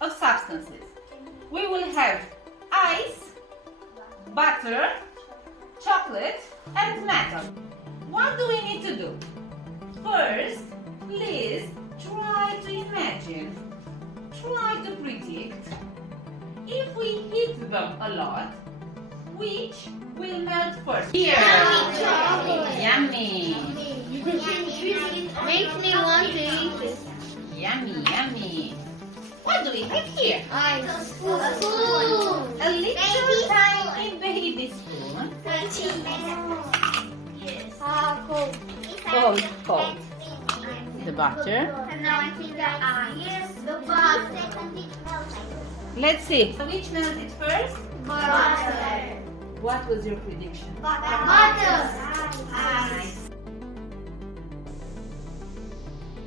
of substances. We will have ice, butter, chocolate, and metal. What do we need to do? First, please try to imagine, try to predict, if we heat them a lot, which will melt first? Here! Yummy! Makes me want to eat this. Yummy, yummy! What do we have here? Ice. Spoon. A little tiny baby spoon. Cold. Cold. The butter. And now I think the ice. The butter. Let's see. Which melted first? Butter. What was your prediction? Butter. Ice.